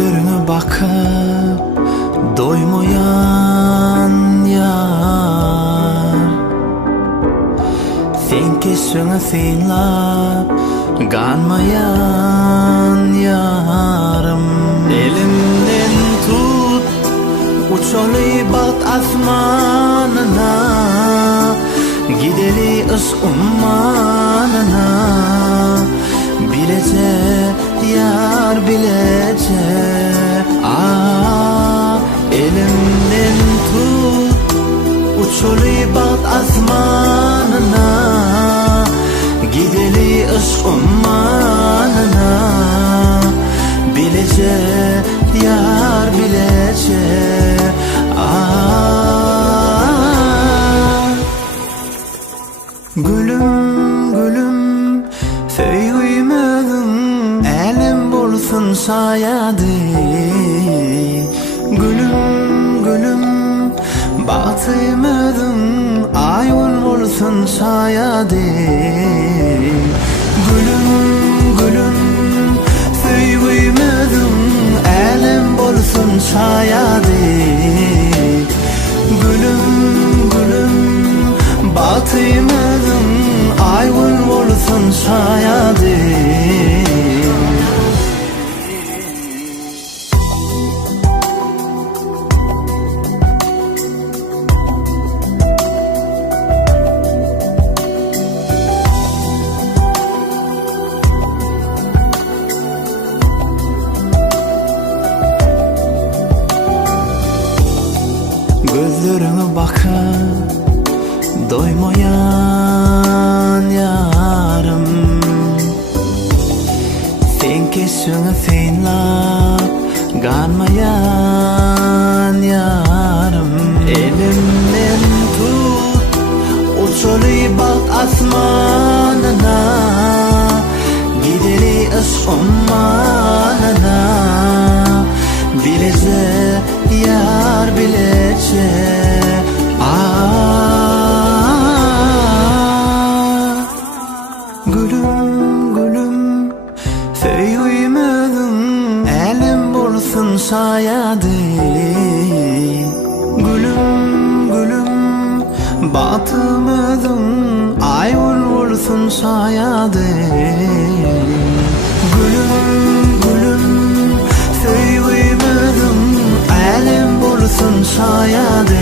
Gözlerine bakıp doymayan yar, sen kesine sığınıp ganmayan yarım. Elimden tut, uçalı bat asmanına, gideli ıs ummanına. Bilece yar bilece, elimden tut, uçalı bat asmanına, gideli ıs ummanına. Bilece yar bilece, gülüm gülüm söylemedin, elim bulsun sayadı. Gülüm gülüm batırmadın, ayın bulsun sayadı. Gülüm gülüm söylemedin, elim bulsun sayadı. Gülüm gülüm batırmadın, ayın bulsun sayadı. Gözlerine bakıp doymayan yarım, sen kesine sığınıp ganmayan yarım. Elimden tut, uçalı bat asmanına, gideli ıs ummanına. Bilece yar bilece, gülüm gülüm söylemedin, elim bulsun sayadı. Gülüm gülüm batırmadın, ayın bulsun sayadı. Gülüm gülüm söylemedin, elim bulsun sayadı.